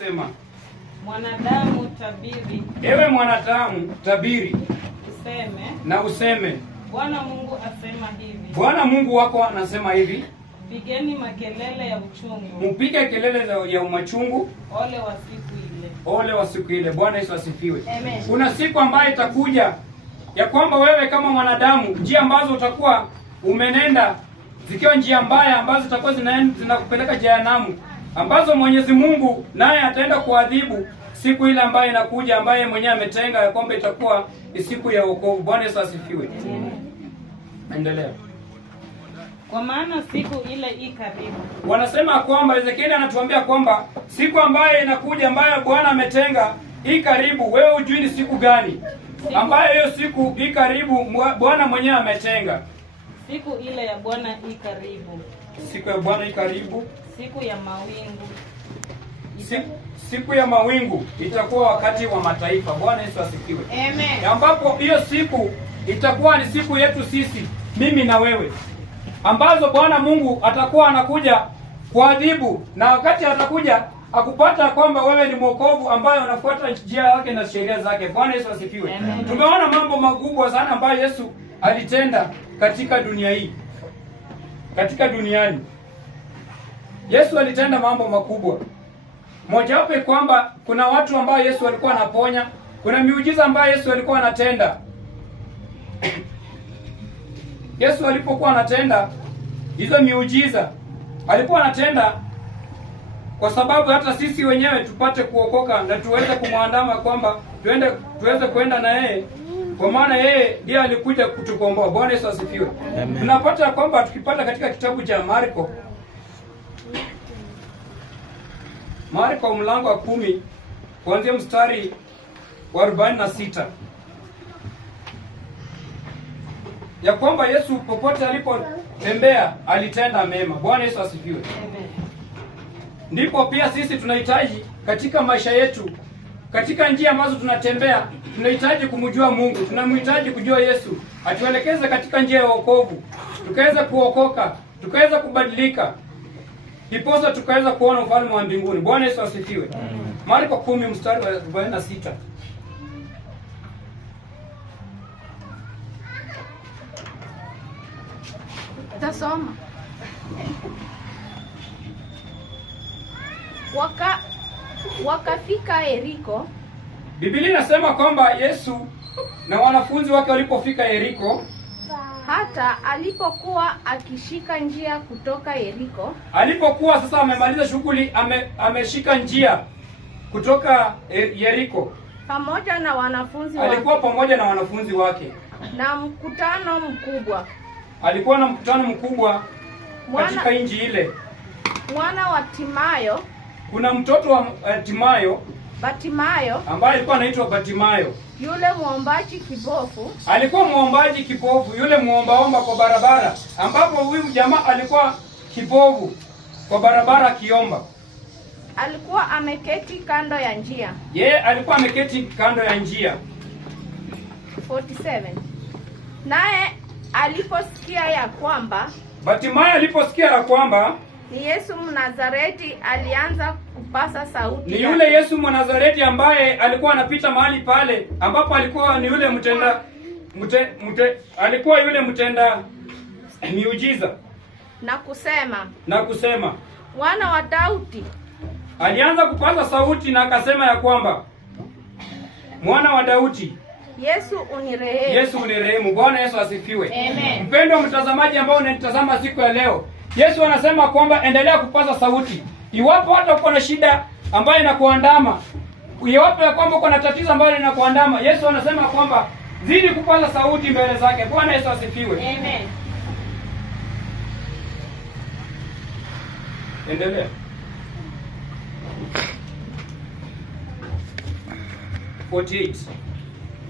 Sema. Mwanadamu tabiri. Ewe mwanadamu tabiri. Useme. Na useme. Bwana Mungu asema hivi. Bwana Mungu wako anasema hivi. Pigeni makelele ya uchungu. Mpige kelele ya machungu. Ole wa siku ile. Ole wa siku ile. Bwana Yesu asifiwe. Amen. Kuna siku ambayo itakuja ya kwamba wewe kama mwanadamu, njia ambazo utakuwa umenenda zikiwa njia mbaya ambazo zitakuwa zinakupeleka jehanamu, ambazo Mwenyezi Mungu naye ataenda kuadhibu siku ile ambayo inakuja, ambaye mwenyewe ametenga ya kwamba itakuwa ni siku ya wokovu. Bwana Yesu asifiwe. Endelea. Kwa maana siku ile i karibu. Wanasema kwamba Ezekiel anatuambia kwamba siku ambayo inakuja ambayo Bwana ametenga i karibu. Wewe hujui ni siku gani ambayo hiyo siku i karibu Bwana mwenyewe ametenga. Siku ile ya Bwana i karibu. Siku ya Bwana i karibu. Siku ya mawingu. Siku ya mawingu itakuwa wakati wa mataifa. Bwana Yesu asifiwe. Amen. Ambapo hiyo siku itakuwa ni siku yetu sisi, mimi na wewe, ambazo Bwana Mungu atakuwa anakuja kuadhibu, na wakati atakuja akupata kwamba wewe ni mwokovu ambaye unafuata njia yake na sheria zake. Bwana Yesu asifiwe. Amen. Tumeona mambo makubwa sana ambayo Yesu alitenda katika dunia hii. Katika duniani Yesu alitenda mambo makubwa. Mojawapo ni kwamba kuna watu ambao Yesu alikuwa anaponya, kuna miujiza ambayo Yesu alikuwa anatenda. Yesu alipokuwa anatenda hizo miujiza, alikuwa anatenda kwa sababu hata sisi wenyewe tupate kuokoka na tuweze kumwandama, kwamba tuweze kwenda na yeye, kwa maana yeye ndiye alikuja kutukomboa. Bwana Yesu asifiwe. Tunapata kwamba tukipata katika kitabu cha Marko mlango wa 10 kuanzia mstari wa 46, ya kwamba Yesu popote alipotembea alitenda mema. Bwana Yesu asifiwe. Amen. Ndipo pia sisi tunahitaji katika maisha yetu, katika njia ambazo tunatembea, tunahitaji kumjua Mungu, tunamhitaji kujua Yesu atuelekeze katika njia ya wokovu, tukaweza kuokoka, tukaweza kubadilika, ndiposa tukaweza kuona ufalme wa mbinguni. Bwana Yesu asifiwe. Marko 10 mstari wa 46. Tasoma. Wakafika Yeriko. Biblia inasema kwamba Yesu na wanafunzi wake walipofika Yeriko, hata alipokuwa akishika njia kutoka Yeriko, alipokuwa sasa amemaliza shughuli, ameshika njia kutoka Yeriko, pamoja na wanafunzi wake, alikuwa pamoja na wanafunzi wake na mkutano mkubwa. Alikuwa na mkutano mkubwa katika nchi ile. Mwana wa Timayo, kuna mtoto wa Batimayo, ambaye alikuwa anaitwa Batimayo, yule muombaji kipofu. Alikuwa muombaji kipofu, yule muombaomba kwa barabara, ambapo huyu jamaa alikuwa kipofu kwa barabara akiomba. Alikuwa ameketi kando ya njia. Alikuwa ameketi kando ya njia. 47. Naye aliposikia ya kwamba, Batimayo aliposikia ya kwamba ni Yesu Mnazareti, alianza kupasa sauti. Ni yule Yesu Mnazareti ambaye alikuwa anapita mahali pale, ambapo alikuwa ni yule alikuwa yule mtenda miujiza, na kusema Mwana wa Daudi. Alianza kupaza sauti na akasema ya kwamba Mwana wa Daudi, Yesu unirehemu. Yesu unirehemu. Bwana Yesu asifiwe. Amen. Mpendwa mtazamaji ambao unanitazama siku ya leo, Yesu anasema kwamba endelea kupaza sauti. Iwapo hata uko na shida ambayo inakuandama, iwapo ya kwamba uko na tatizo ambalo linakuandama, Yesu anasema kwamba zidi kupaza sauti mbele zake. Bwana Yesu asifiwe. Amen. Endelea. 48.